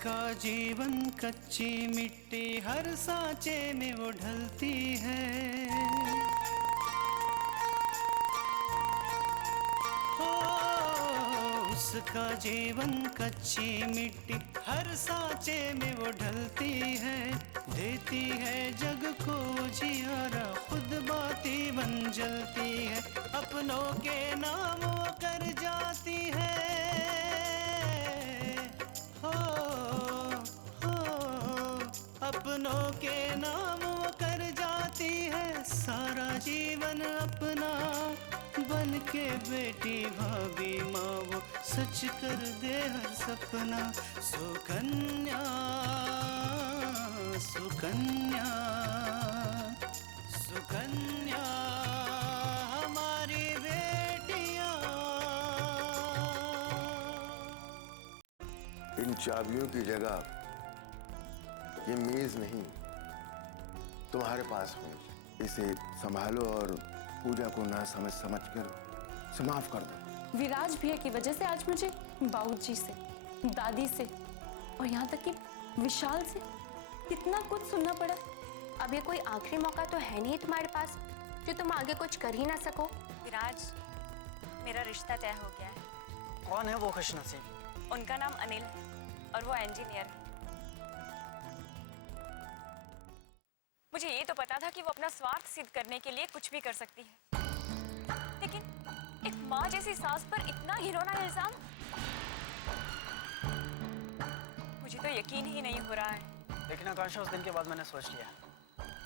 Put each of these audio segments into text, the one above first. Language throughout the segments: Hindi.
उसका जीवन कच्ची मिट्टी हर सांचे में वो ढलती है। हो उसका जीवन कच्ची मिट्टी हर सांचे में वो ढलती है। देती है जग को जियारा, खुद बाती बन जलती है। अपनों के नाम वो कर जाती है। हो अपनों के नाम वो कर जाती है। सारा जीवन अपना बन के बेटी भाभी माँ वो सच कर दे हर सपना। सुकन्या सुकन्या सुकन्या हमारी बेटियां। इन चाबियों की जगह ये मेज नहीं तुम्हारे पास में, इसे संभालो और पूजा को ना समझ कर समाप्त कर दो। विराज भैया की वजह से आज मुझे बाबूजी से, दादी से और यहाँ तक कि विशाल से कितना कुछ सुनना पड़ा। अब ये कोई आखिरी मौका तो है नहीं तुम्हारे पास जो तुम आगे कुछ कर ही ना सको। विराज, मेरा रिश्ता तय हो गया है। कौन है वो खुशनसीब? उनका नाम अनिल है और वो इंजीनियर है। मुझे ये तो पता था कि वो अपना स्वार्थ सिद्ध करने के लिए कुछ भी कर सकती है, लेकिन एक माँ जैसी सास पर इतना घिनौना इल्जाम, मुझे तो यकीन ही नहीं हो रहा है। लेकिन आकांक्षा, उस दिन के बाद मैंने सोच लिया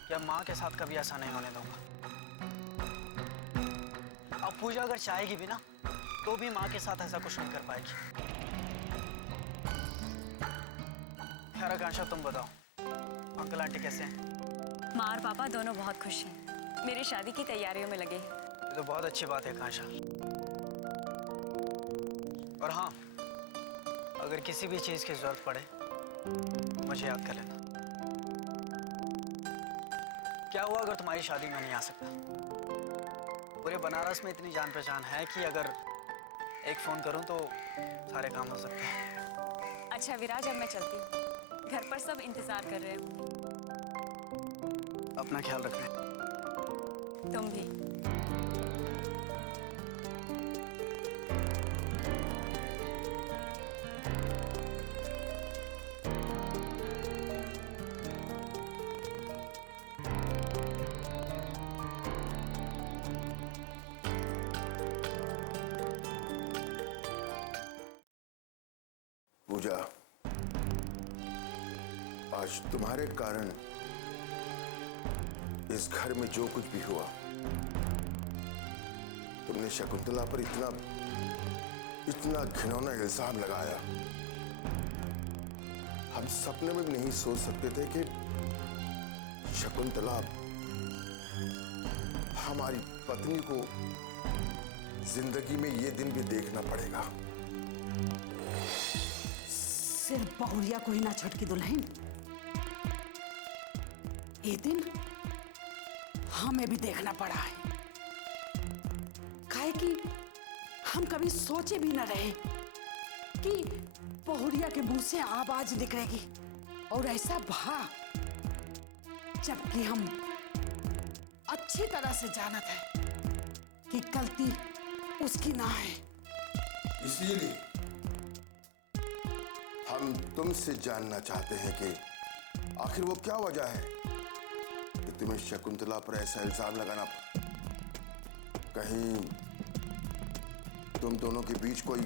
कि अब माँ के साथ कभी ऐसा नहीं होने दूंगा। अब पूजा अगर चाहेगी भी ना तो भी माँ के साथ ऐसा कुछ नहीं कर पाएगी। खैर आकांक्षा, तुम बताओ अंकल आंटी कैसे हैं? माँ और पापा दोनों बहुत खुश हैं। मेरी शादी की तैयारियों में लगे हैं। ये तो बहुत अच्छी बात है आकांक्षा। और हाँ, अगर किसी भी चीज की जरूरत पड़े मुझे याद कर लेना। क्या हुआ अगर तुम्हारी शादी में नहीं आ सकता? पूरे बनारस में इतनी जान पहचान है कि अगर एक फोन करूं तो सारे काम हो सकते हैं। अच्छा विराज, अब मैं चलती हूँ। घर पर सब इंतजार कर रहे हैं। अपना ख्याल रखना। तुम भी। पूजा, आज तुम्हारे कारण इस घर में जो कुछ भी हुआ, तुमने शकुंतला पर इतना घिनौना इल्जाम लगाया। हम सपने में भी नहीं सोच सकते थे कि शकुंतला हमारी पत्नी को जिंदगी में ये दिन भी देखना पड़ेगा। सिर्फ बहुरिया को ही ना छटकी दुल्हन, ये दिन हमें भी देखना पड़ा है। काहे कि हम कभी सोचे भी न रहे कि बहुरिया के मुंह से आवाज निकलेगी और ऐसा भा, जबकि हम अच्छी तरह से जानत है कि गलती उसकी ना है। इसीलिए हम तुमसे जानना चाहते हैं कि आखिर वो क्या वजह है कि तुम्हें शकुंतला पर ऐसा इल्जाम लगाना पड़ा। कहीं तुम दोनों के बीच कोई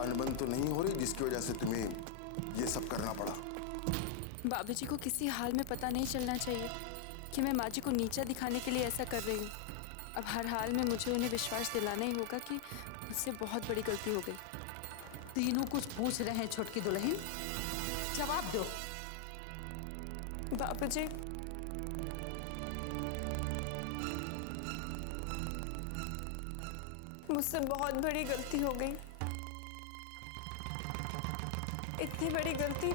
अनबन तो नहीं हो रही जिसकी वजह से तुम्हें ये सब करना पड़ा? बाबूजी को किसी हाल में पता नहीं चलना चाहिए कि मैं माँ जी को नीचा दिखाने के लिए ऐसा कर रही हूँ। अब हर हाल में मुझे उन्हें विश्वास दिलाना ही होगा कि मुझसे बहुत बड़ी गलती हो गई। तीनों कुछ पूछ रहे हैं छोटकी दुल्हन, जवाब दो। बाबूजी, मुझसे बहुत बड़ी गलती हो गई। इतनी बड़ी गलती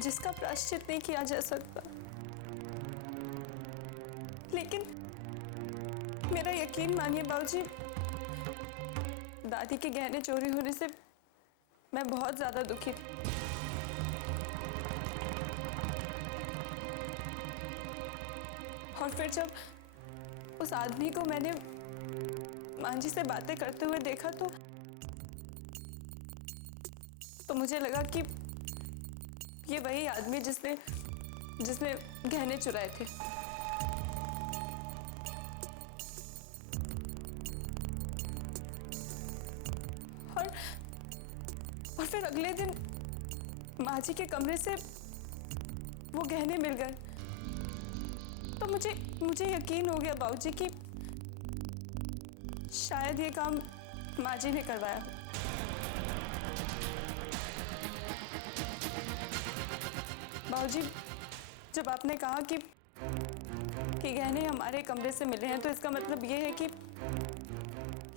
जिसका प्रायश्चित नहीं किया जा सकता। लेकिन मेरा यकीन मानिए बाबूजी, दादी के गहने चोरी होने से मैं बहुत ज्यादा दुखी थी। और फिर जब उस आदमी को मैंने माँ जी से बातें करते हुए देखा तो मुझे लगा कि ये वही आदमी जिसने गहने चुराए थे। और फिर अगले दिन माँ जी के कमरे से वो गहने मिल गए तो मुझे यकीन हो गया बाबूजी कि शायद ये काम माँ जी ने करवाया हो। बाबूजी, जब आपने कहा कि गहने हमारे कमरे से मिले हैं तो इसका मतलब ये है कि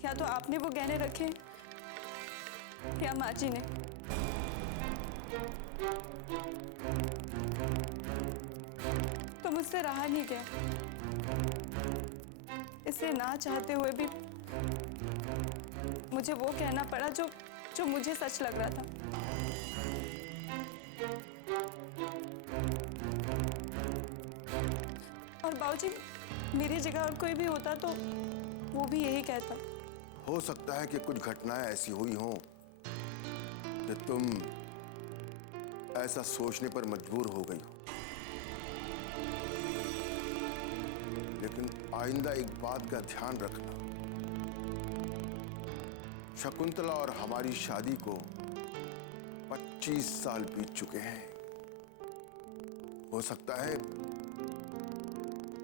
या तो आपने वो गहने रखे या माँ जी ने। तो मुझसे रहा नहीं गया, इसे ना चाहते हुए भी मुझे वो कहना पड़ा जो मुझे सच लग रहा था। और बाबूजी, मेरी जगह और कोई भी होता तो वो भी यही कहता। हो सकता है कि कुछ घटनाएं ऐसी हुई हों कि तुम ऐसा सोचने पर मजबूर हो गई हो, लेकिन आइंदा एक बात का ध्यान रखना, शकुंतला और हमारी शादी को 25 साल बीत चुके हैं। हो सकता है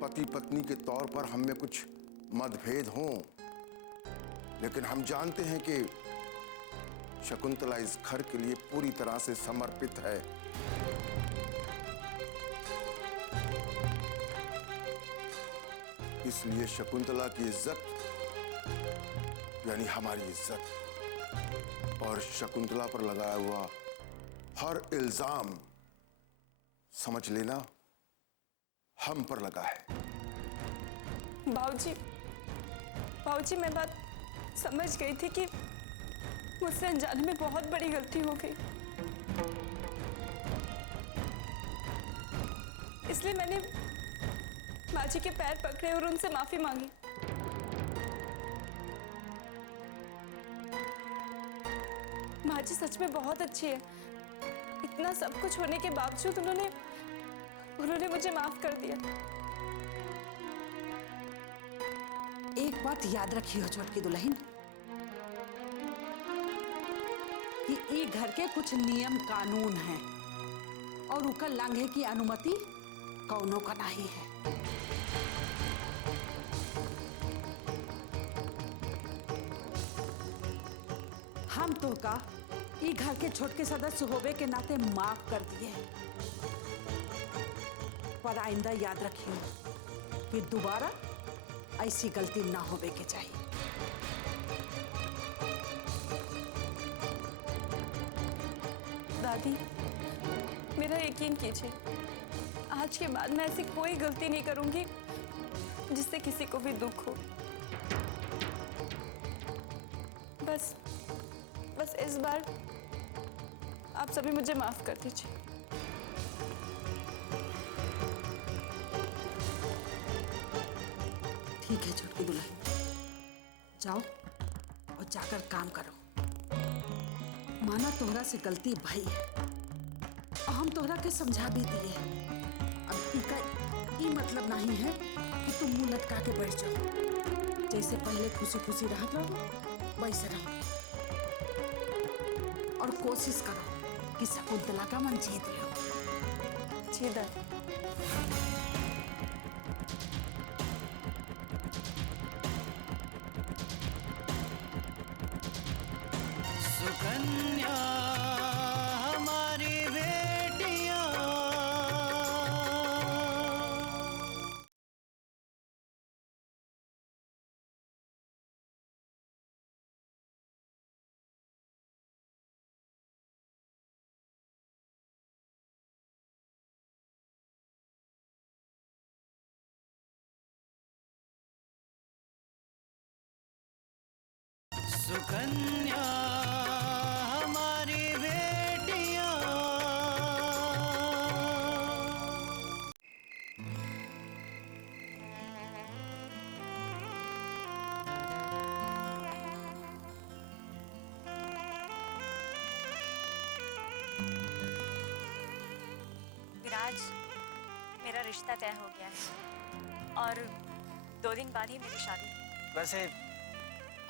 पति पत्नी के तौर पर हम में कुछ मतभेद हों, लेकिन हम जानते हैं कि शकुंतला इस घर के लिए पूरी तरह से समर्पित है। इसलिए शकुंतला की इज्जत यानी हमारी इज्जत और शकुंतला पर लगाया हुआ हर इल्जाम समझ लेना हम पर लगा है। बाबूजी, मैं बात समझ गई थी कि मुझसे अनजाने में बहुत बड़ी गलती हो गई, इसलिए मैंने माँ जी के पैर पकड़े और उनसे माफी मांगी। माँ जी सच में बहुत अच्छी है। इतना सब कुछ होने के बावजूद उन्होंने मुझे माफ कर दिया। एक बात याद रखियो छोटकी दुल्हन, कि ई घर के कुछ नियम कानून हैं और उकर लांघे की अनुमति कौनों का नहीं है। हम तो का ई घर के छोटके सदस्य होवे के नाते माफ कर दिए, पर आइंदा याद रखियो कि दोबारा ऐसी गलती ना होवे के चाहिए। दादी, मेरा यकीन कीजिए, आज के बाद मैं ऐसी कोई गलती नहीं करूंगी जिससे किसी को भी दुख हो। बस इस बार आप सभी मुझे माफ कर दीजिए। ठीक है छोटकी दुल्हन, जाओ और जाकर काम करो। माना तोहरा से गलती भई है और हम तोहरा के समझा भी दिए हैं। अब इका ई मतलब नहीं है कि तुम मुंह लटका के बैठ जाओ। जैसे पहले खुशी खुशी रहत रहो वैसे रहो और कोशिश करो कि शकुंतला का मन जीत लो। जी दादी। सुकन्या हमारी बेटियां, सुकन्या हमारी बेटियां। विराज, मेरा रिश्ता तय हो गया है और 2 दिन बाद ही मेरी शादी है। वैसे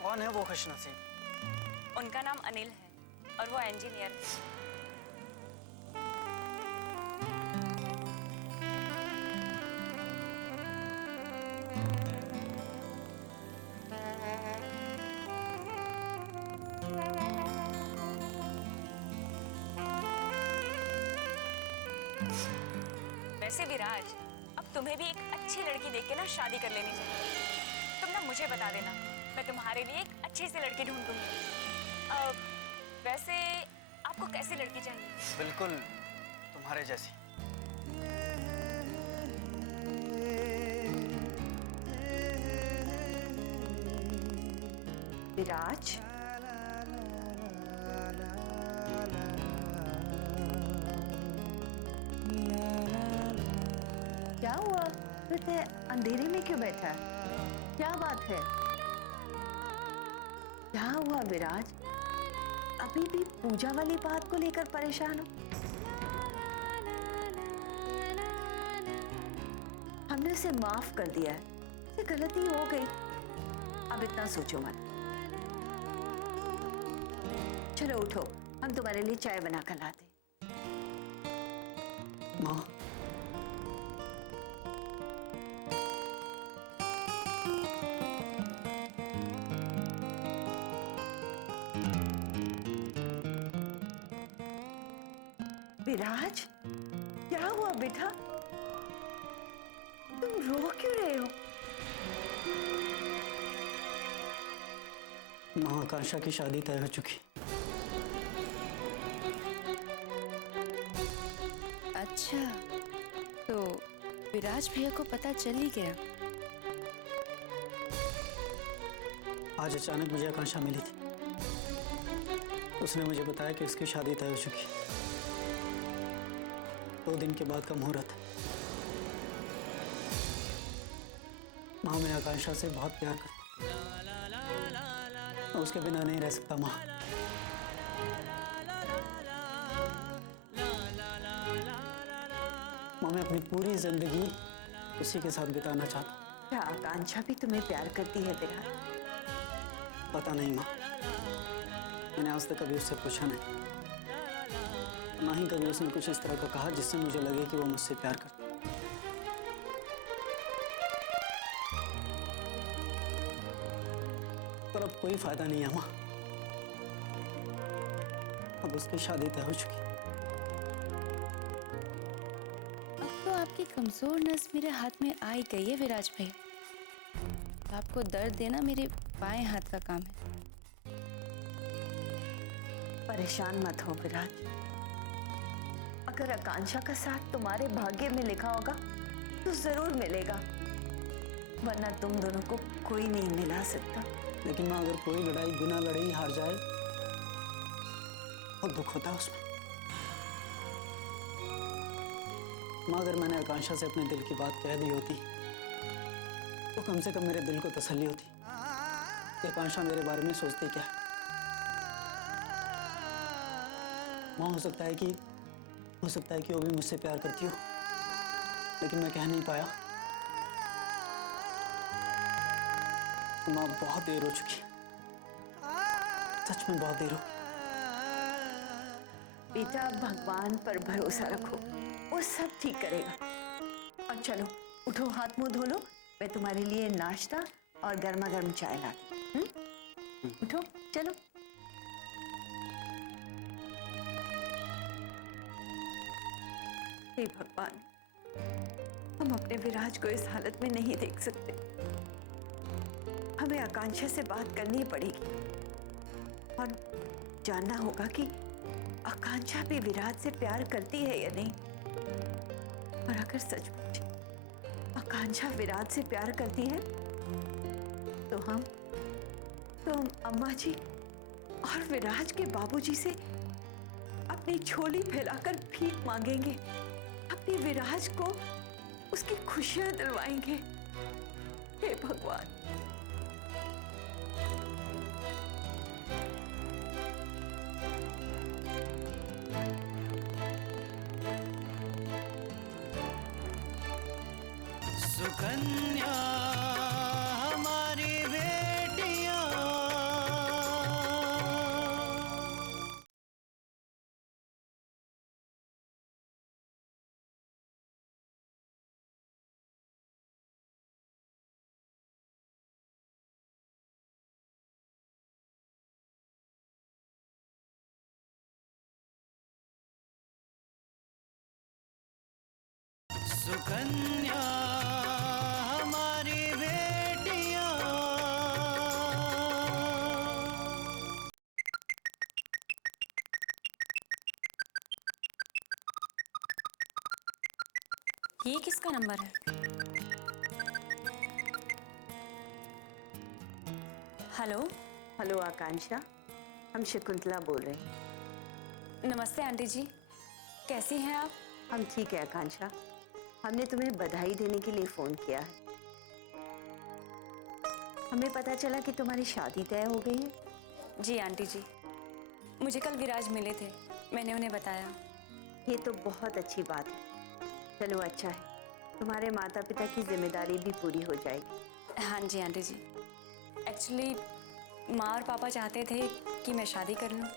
कौन है वो खुशनसीब? उनका नाम अनिल है और वो इंजीनियर है। वैसे विराज, अब तुम्हें भी एक अच्छी लड़की देख के ना शादी कर लेनी चाहिए। तुम ना मुझे बता देना, मैं तुम्हारे लिए एक अच्छी सी लड़की ढूंढ दूंगी। वैसे आपको कैसी लड़की चाहिए? बिल्कुल तुम्हारे जैसी। विराज, क्या हुआ? तू इतने अंधेरे में क्यों बैठा है? क्या बात है? क्या हुआ विराज? अभी भी पूजा वाली बात को लेकर परेशान हो? हमने उसे माफ कर दिया है, उससे गलती हो गई, अब इतना सोचो मत। चलो उठो, हम तुम्हारे लिए चाय बना कर लाते। माँ, विराज, क्या हुआ बेटा? तुम रो क्यों रहे हो? माँ, आकांक्षा की शादी तय हो चुकी। अच्छा, तो विराज भैया को पता चल ही गया। आज अचानक मुझे आकांक्षा मिली थी। उसने मुझे बताया कि उसकी शादी तय हो चुकी। 2 दिन के बाद का मुहूर्त है। माँ, मैं आकांक्षा से बहुत प्यार करता हूँ। मैं उसके बिना नहीं रह सकता माँ। माँ, मैं अपनी पूरी जिंदगी उसी के साथ बिताना चाहता हूँ। क्या आकांक्षा भी तुम्हें प्यार करती है विराज? पता नहीं माँ, मैंने आज तक कभी उससे पूछा नहीं। ना ही कभी उसने कुछ इस तरह का कहा जिससे मुझे लगे कि वो मुझसे प्यार करती है। पर अब कोई फायदा नहीं है माँ। अब उसकी शादी तय हो चुकी। अब तो आपकी कमजोर नस मेरे हाथ में आ ही गई है विराज भैया। तो आपको दर्द देना मेरे बाएं हाथ का काम है। परेशान मत हो विराज। अगर आकांक्षा का साथ तुम्हारे भाग्य में लिखा होगा तो जरूर मिलेगा, वरना तुम दोनों को कोई नहीं मिला सकता। लेकिन माँ, अगर कोई लड़ाई बिना लड़े ही हार जाए बहुत दुख होता है उसमें। माँ, अगर मैंने आकांक्षा से अपने दिल की बात कह दी होती तो कम से कम मेरे दिल को तसल्ली होती कि आकांक्षा मेरे बारे में सोचती क्या है। माँ, हो सकता है कि वो भी मुझसे प्यार करती हो, लेकिन मैं कह नहीं पाया। माँ, बहुत देर हो चुकी, सच में बहुत देर हो गई। बेटा, भगवान पर भरोसा रखो, वो सब ठीक करेगा। और चलो उठो, हाथ मुंह धो लो, मैं तुम्हारे लिए नाश्ता और गर्मा गर्म चाय लाती हूँ। उठो, चलो। हे भगवान, हम अपने विराज को इस हालत में नहीं देख सकते। हमें आकांक्षा से बात करनी पड़ेगी और जानना होगा कि आकांक्षा भी विराज से प्यार करती है या नहीं। और अगर सचमुच आकांक्षा विराज से प्यार करती है तो हम अम्मा जी और विराज के बाबूजी से अपनी झोली फैलाकर भीख मांगेंगे, अपने विराज को उसकी खुशियां दिलवाएंगे। हे भगवान। सुकन्या हमारी बेटियां। सुकन्या हमारी बेटियां। ये किसका नंबर है? हेलो। हेलो आकांक्षा, हम शकुंतला बोल रहे हैं। नमस्ते आंटी जी, कैसी हैं आप? हम ठीक है आकांक्षा, हमने तुम्हें बधाई देने के लिए फ़ोन किया है। हमें पता चला कि तुम्हारी शादी तय हो गई है। जी आंटी जी, मुझे कल विराज मिले थे, मैंने उन्हें बताया। ये तो बहुत अच्छी बात है। चलो अच्छा है, तुम्हारे माता पिता की जिम्मेदारी भी पूरी हो जाएगी। हाँ जी आंटी जी, एक्चुअली माँ और पापा चाहते थे कि मैं शादी कर लूँ,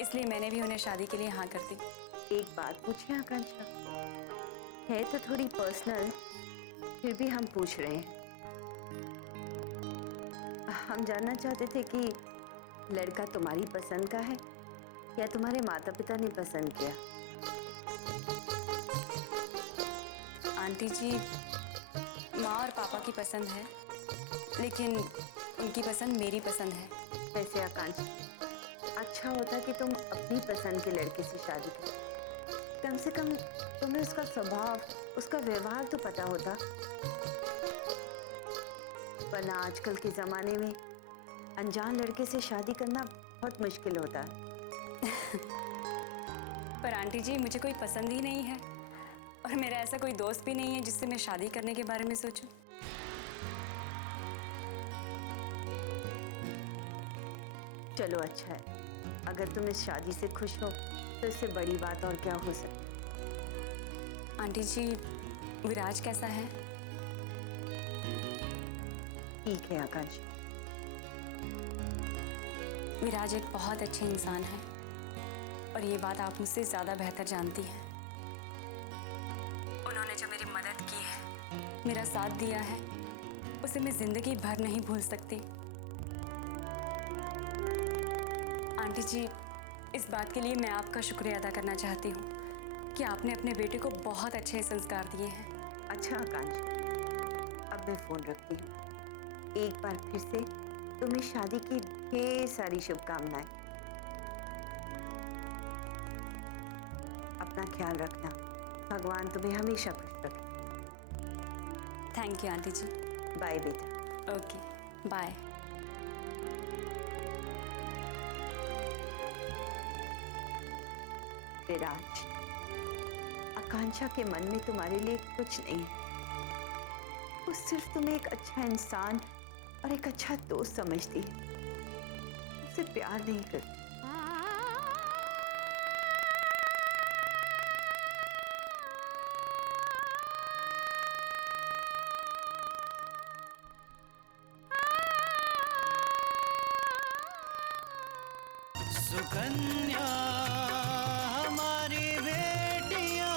इसलिए मैंने भी उन्हें शादी के लिए हाँ कर दी। एक बात पूछें आकांक्षा, है तो थोड़ी पर्सनल, फिर भी हम पूछ रहे हैं। हम जानना चाहते थे कि लड़का तुम्हारी पसंद का है या तुम्हारे माता पिता ने पसंद किया। आंटी जी, माँ और पापा की पसंद है, लेकिन उनकी पसंद मेरी पसंद है। वैसे आकांक्षा, अच्छा होता कि तुम अपनी पसंद के लड़के से शादी करो। कम से कम तुम्हें उसका स्वभाव, उसका व्यवहार तो पता होता। वरना आजकल के ज़माने में अनजान लड़के से शादी करना बहुत मुश्किल होता है। पर आंटी जी, मुझे कोई पसंद ही नहीं है और मेरा ऐसा कोई दोस्त भी नहीं है जिससे मैं शादी करने के बारे में सोचूं। चलो अच्छा है, अगर तुम इस शादी से खुश हो तो इससे बड़ी बात और क्या हो सकती। आंटी जी, विराज कैसा है? ठीक है आकांक्षा। विराज एक बहुत अच्छे इंसान है और ये बात आप मुझसे ज़्यादा बेहतर जानती हैं। उन्होंने जो मेरी मदद की है, मेरा साथ दिया है, उसे मैं ज़िंदगी भर नहीं भूल सकती। आंटी जी, इस बात के लिए मैं आपका शुक्रिया अदा करना चाहती हूँ कि आपने अपने बेटे को बहुत अच्छे संस्कार दिए हैं। अच्छा आकांक्षा, अब मैं फ़ोन रखती हूँ। एक बार फिर से तुम्हें शादी की ढेर सारी शुभकामनाएं। अपना ख्याल रखना, भगवान तुम्हें हमेशा खुश रखे। Thank you aunty ji. Bye बेटा। Okay, bye. विराज, आकांक्षा के मन में तुम्हारे लिए कुछ नहीं है। वो सिर्फ तुम्हें एक अच्छा इंसान और एक अच्छा दोस्त समझती है, उससे प्यार नहीं करती। सुकन्या हमारी बेटियां।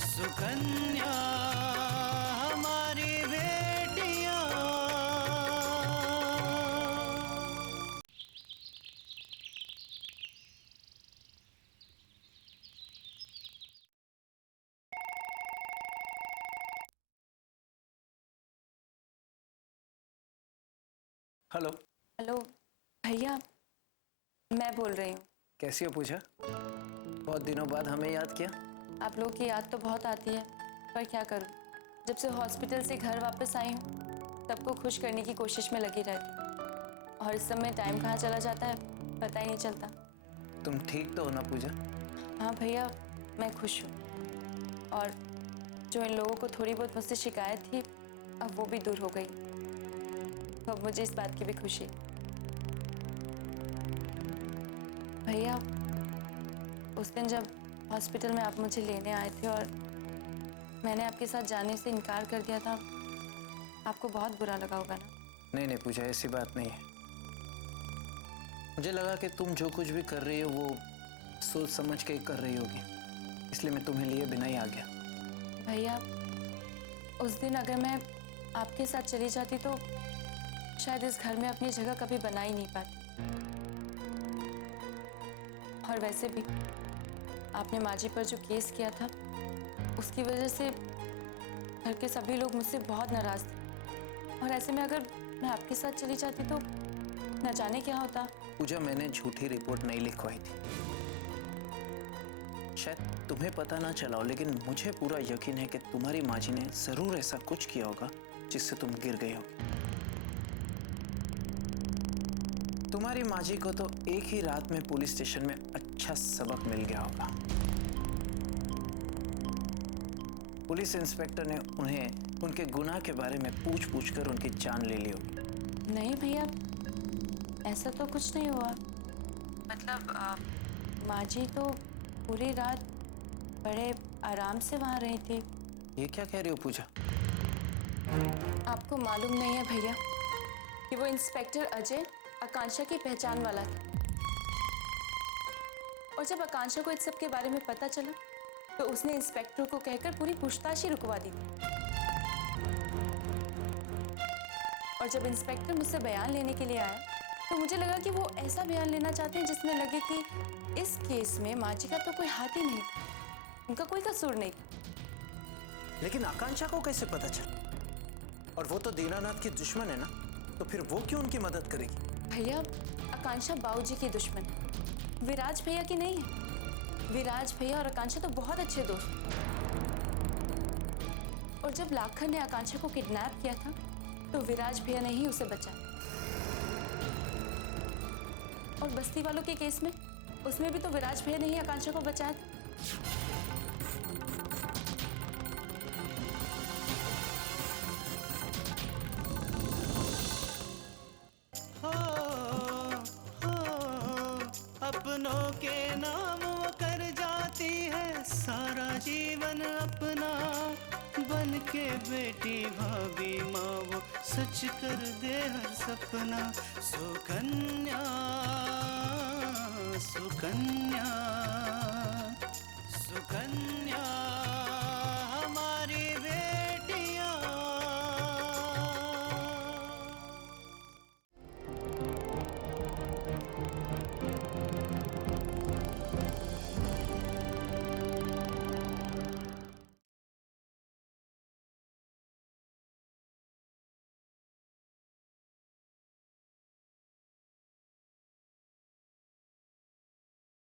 सुकन्या हमारी बेटियां। हेलो। हेलो भैया, मैं बोल रही हूँ। कैसी हो पूजा? बहुत दिनों बाद हमें याद किया। आप लोगों की याद तो बहुत आती है, पर क्या करूँ, जब से हॉस्पिटल से घर वापस आई हूँ सबको खुश करने की कोशिश में लगी रहती हूँ। और इस समय टाइम कहाँ चला जाता है पता ही नहीं चलता। तुम ठीक तो हो ना पूजा? हाँ भैया, मैं खुश हूँ। और जो इन लोगों को थोड़ी बहुत मुझसे शिकायत थी, अब वो भी दूर हो गई। तो अब मुझे इस बात की भी खुशी है। भैया, उस दिन जब हॉस्पिटल में आप मुझे लेने आए थे और मैंने आपके साथ जाने से इनकार कर दिया था, आपको बहुत बुरा लगा होगा ना? नहीं नहीं पूजा, ऐसी बात नहीं है। मुझे लगा कि तुम जो कुछ भी कर रही हो वो सोच समझ के ही कर रही होगी, इसलिए मैं तुम्हें लिए बिना ही आ गया। भैया, उस दिन अगर मैं आपके साथ चली जाती तो शायद इस घर में अपनी जगह कभी बना ही नहीं पाती। और वैसे भी आपने माँ जी पर जो केस किया था, उसकी वजह से घर के सभी लोग मुझसे बहुत नाराज थे। और ऐसे में अगर मैं आपके साथ चली जाती तो न जाने क्या होता। पूजा, मैंने झूठी रिपोर्ट नहीं लिखवाई थी। शायद तुम्हें पता ना चला हो, लेकिन मुझे पूरा यकीन है कि तुम्हारी माँ जी ने जरूर ऐसा कुछ किया होगा जिससे तुम गिर गई हो। तुम्हारी माँ जी को तो एक ही रात में पुलिस स्टेशन में अच्छा सबक मिल गया होगा। पुलिस इंस्पेक्टर ने उन्हें उनके गुनाह के बारे में पूछ पूछ कर उनकी जान ले ली होगी। नहीं भैया, ऐसा तो कुछ नहीं हुआ। मतलब माँ जी तो पूरी रात बड़े आराम से वहाँ रही थी। ये क्या कह रही हो पूजा? आपको मालूम नहीं है भैया कि वो इंस्पेक्टर अजय आकांक्षा की पहचान वाला था। और जब आकांक्षा को इस सब के बारे में पता चला तो उसने इंस्पेक्टर को कहकर पूरी पूछताछ ही रुकवा दी थी। और जब इंस्पेक्टर मुझसे बयान लेने के लिए आया तो मुझे लगा कि वो ऐसा बयान लेना चाहते हैं जिसमें लगे कि इस केस में माँ जी का तो कोई हाथ ही नहीं था, उनका कोई कसूर नहीं था। लेकिन आकांक्षा को कैसे पता चला? और वो तो दीनानाथ की दुश्मन है ना, तो फिर वो क्यों उनकी मदद करेगी? भैया, आकांक्षा बाबूजी की दुश्मन है, विराज भैया की नहीं है। विराज भैया और आकांक्षा तो बहुत अच्छे दोस्त हैं। और जब लाखन ने आकांक्षा को किडनैप किया था तो विराज भैया ने ही उसे बचाया। और बस्ती वालों के केस में, उसमें भी तो विराज भैया ने ही आकांक्षा को बचाया था। अपनों के नाम वो कर जाती है सारा जीवन अपना, बन के बेटी भाभी माँ वो सच कर दे हर सपना। सो कन्या